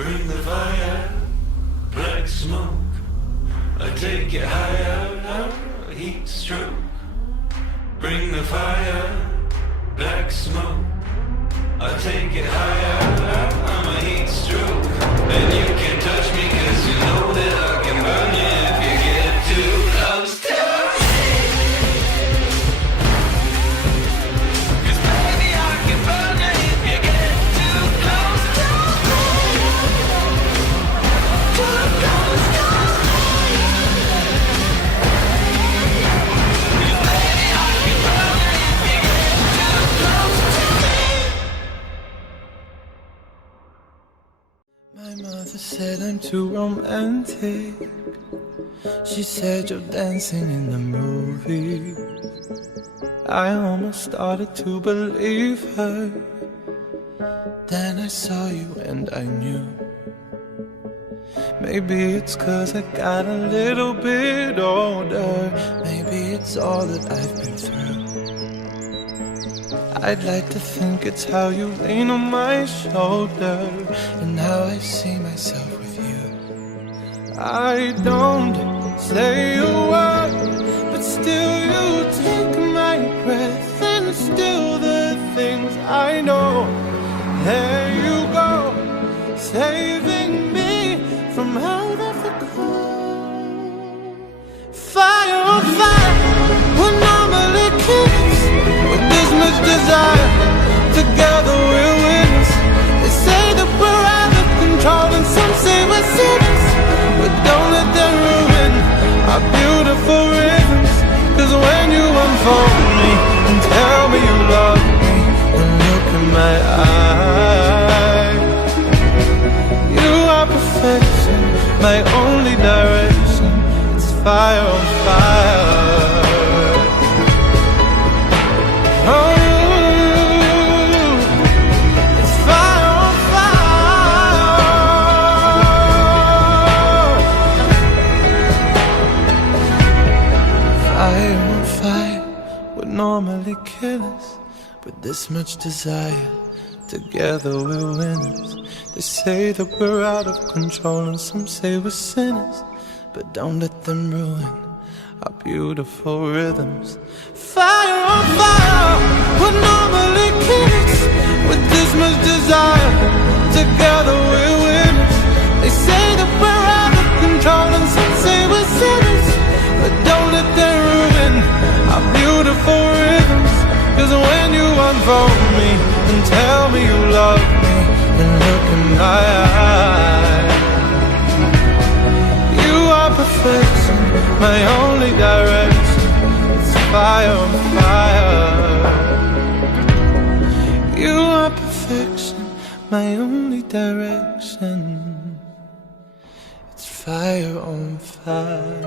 Bring the fire, black smoke. I take it higher, heat stroke. Bring the fire, black smoke. I take it higher, I'm a heat stroke. And you can touch me 'cause you know that I can burn you if you get too close to me. 'Cause baby I can burn you if you get too close to me. Too close to me. 'Cause baby I can burn you if you get too close to me. My mother said I'm too romantic. She said you're dancing in the movie. I almost started to believe her. Then I saw you and I knew. Maybe it's 'cause I got a little bit older. Maybe it's all that I've been through. I'd like to think it's how you lean on my shoulder and how I see myself with you. I don't say a word, but still you take my breath and still the things I know. There you go, saving me from out of the cold. Fire on fire, we're normally kids with this much desire. Together we're winners. They say that we're out of control and some say we're sinners, but don't let them ruin our beautiful rhythms. 'Cause when you unfold me and tell me you love me and look in my eyes, you are perfection, my only direction. It's fire on fire. Oh, it's fire on fire. Fire on fire would normally kill us, but this much desire, together we're winners. They say that we're out of control and some say we're sinners, but don't let them ruin our beautiful rhythms. Fire on fire, we're normally kids with this much desire. Together we're winners. They say that we're out of control and some say we're sinners, but don't let them ruin our beautiful rhythms. 'Cause when you unfold me and tell me you love me and look in my eyes, you are perfection, my only direction. It's fire on fire. You are perfection, my only direction. It's fire on fire.